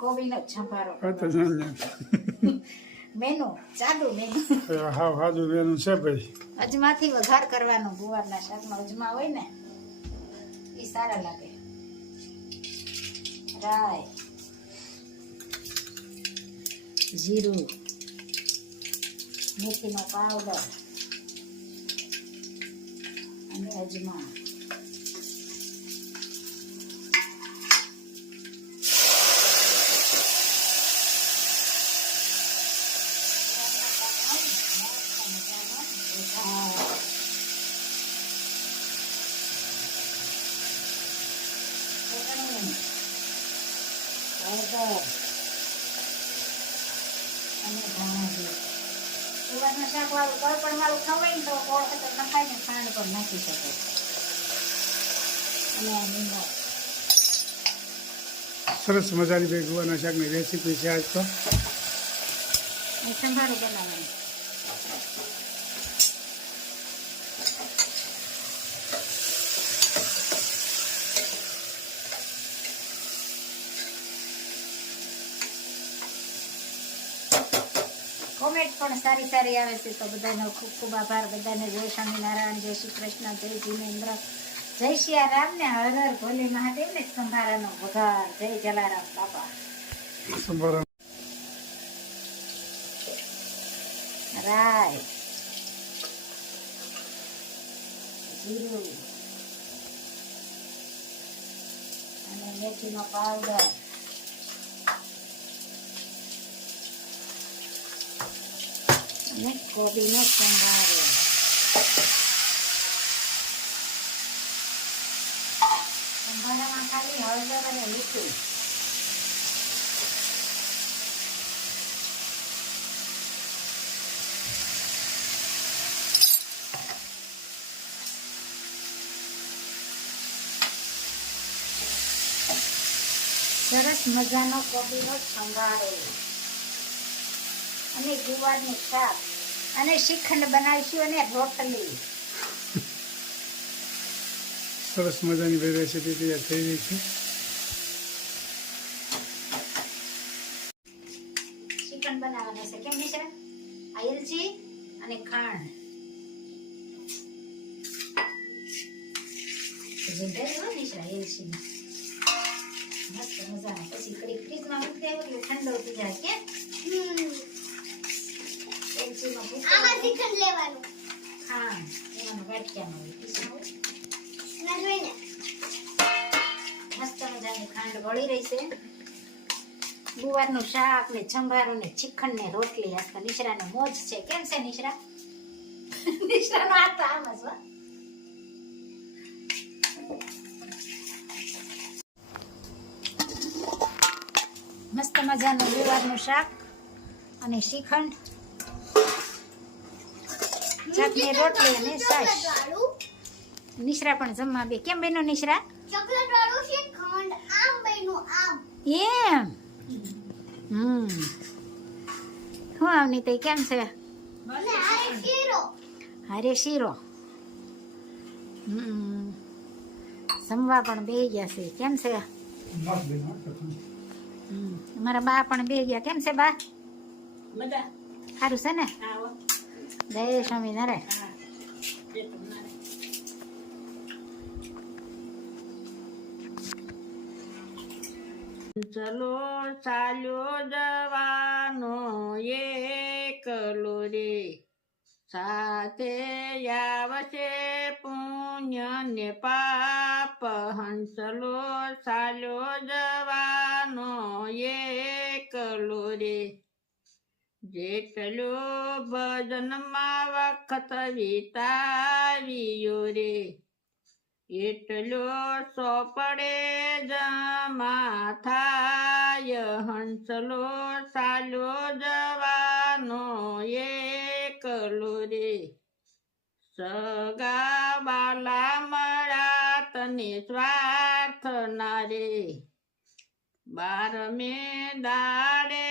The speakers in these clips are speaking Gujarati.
કોબીનો સંભારો તો જાણે મેનુ ચાલુ મેનુ હાવ હાજુ બેનું છે ભાઈ. અજમાથી વઘાર કરવાનો. ગુવારના શાકમાં અજમા હોય ને એ સારા લાગે. રાઈ, જીરું, મેથીનો પાવડર અને અજમા. ગુવારના શાક વાળું કોઈ પણ વાળું ખવાય ને તો ગોળ ખતર નખાય ને ખાંડ પણ નાખી શકે. અને લીંબુ. સરસ મજાની ભાઈ ગુવારના શાકની રેસીપી છે આજ તો. સંભારો બનાવવાનો. કોમેન્ટ પણ સારી સારી આવે છે તો બધાનો ખૂબ ખૂબ આભાર. બધાને જય સ્વામિનારાયણ, જય શ્રી કૃષ્ણ, જય જીનેન્દ્ર, જય સિયારામ ને હર હર ભોલે મહાદેવ ને સંભારાનો વઘાર. જય જલારામ બાપા. સંભારા રાઈ, જીરું અને મેથીનો પાવડર અને કોબીનો સંભારો. સંભારામાં ખાલી હળદર અને મીઠું. સરસ મજાનો કોબીનો સંભારો અને ગુવારનું શાક અને શ્રીખંડ બનાવીશું અને રોટલી. સરસ મજાની ભાઈ રેસીપી તૈયાર થઈ ગઈ છે. શ્રીખંડ બનાવવાનો છે. કેમ છે? આ એલચી અને ખાંડ. એલચી મસ્ત મજાનો. પછી કડી ફ્રીજમાં મૂકી દેવું એટલે ઠંડો થઈ જાય. કે એલચીમાં આમાં શ્રીખંડ લેવાનું. ખાંડ એમાં ગાંઠિયામાં પીસવાનું. ના જોઈને મસ્ત મજાની ખાંડ વળી રહી છે. ગુવારનું શાક ને સંભારો ને શ્રીખંડ ને રોટલી. આજ તો નિશરાનો મોજ છે. કેમ છે નિશરા? નિશરાનો હાથ તો આમ જ હો. મસ્ત મજાનું ગુવારનું શાક અને શ્રીખંડ, ચટણી, રોટલી અને છાશ. નિશરા પણ જમવા બે. કેમ બેનો નિશરા? ચોકલેટ વાળું શ્રીખંડ આમ બન્યું આમ. એમ હું આવની તઈ કેમ છે? અને આ શીરો. હારે શીરો. જમવા પણ બે ગયા છે. કેમ છે? અમારા બા પણ બે ગયા. કેમ છે બા? બધા સારું છે ને? આવો. જય સ્વામિનારાયણ. ચલો ચાલ્યો જવાનો એકલો રે, સાથે આવશે પુણ્ય ને પાપ. હંસલો ચાલ્યો જવાનો એકલો રે, જેટલો ભજનમાં વખત વિતાવ્યો રે, એટલો સોપડે જમા થાય. હંસલો ચાલ્યો જવાનો એકલો રે, સગા બાલા મળ્યા તને સ્વાર્થ ના રે, 12મે દાડે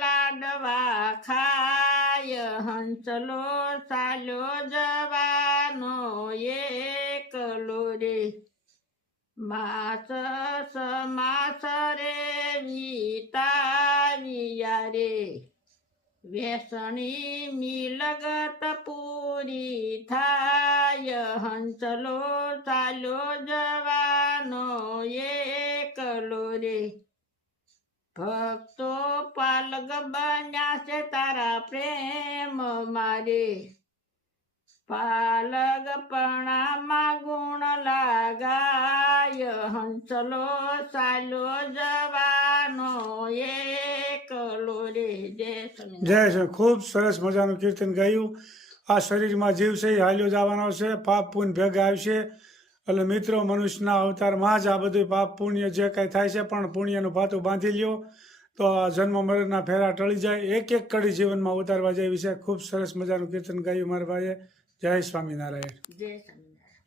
લાડવા ખાય. હંસલો ચાલ્યો જવાનો એકલો રે, માસ સમાસ રે વેસણી મિલગત પૂરી થાય હંસલો ચાલ્યો જવાનો એકલો રે ભક્તો પાલગ બન્યા છે તારા પ્રેમ મારે પાલગ પણામાં ગુણ લાગાય હંસલો ચાલ્યો જવાનો એકલો રે જય સ્વામિનારાયણ. જય છે. ખૂબ સરસ મજાનું કીર્તન ગાયું. આ શરીરમાં જીવ છે એ હાલ્યો જવાનો છે, પાપ પુણ્ય ભેગા આવશે. એટલે મિત્રો, મનુષ્યના અવતારમાં જ આ બધું પાપ પુણ્ય જે કાંઈ થાય છે, પણ પુણ્યનું ભાતું બાંધી લ્યો તો આ જન્મ મરણના ફેરા ટળી જાય. એક એક કડી જીવનમાં ઉતારવા જેવી છે. ખૂબ સરસ મજાનું કીર્તન ગાયું મારા ભાઈએ. જય સ્વામિનારાયણ. જય સ્વામિનારાયણ.